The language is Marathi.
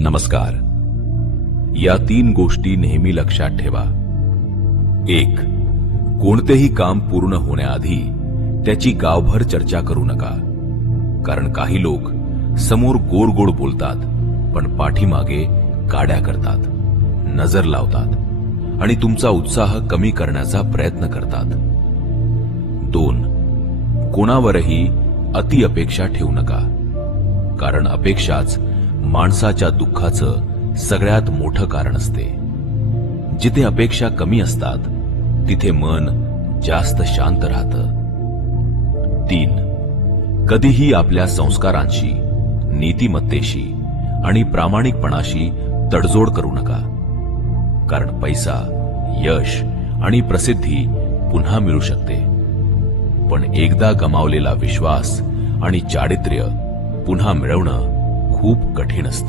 नमस्कार. या 3 गोष्टी नेहमी लक्षात ठेवा. 1. कोणतेही काम पूर्ण होण्याआधी त्याची गावभर चर्चा करू नका. कारण काही लोक समोर गोड गोड बोलतात पण पाठीमागे काड्या करतात, नजर लावतात आणि तुमचा उत्साह कमी करण्याचा प्रयत्न करतात. 2. कोणावरही अति अपेक्षा ठेवू नका. कारण अपेक्षाच माणसाच्या दुःखाचं सगळ्यात मोठं कारण असते. जिथे अपेक्षा कमी असतात तिथे मन जास्त शांत राहतं. 3. कधीही आपल्या संस्कारांशी, नीतिमत्तेशी आणि प्रामाणिकपणाशी तडजोड करू नका. कारण पैसा, यश आणि प्रसिद्धी पुन्हा मिळू शकते, पण एकदा गमावलेला विश्वास आणि चारित्र्य पुन्हा मिळवणं खूप कठीण असतं.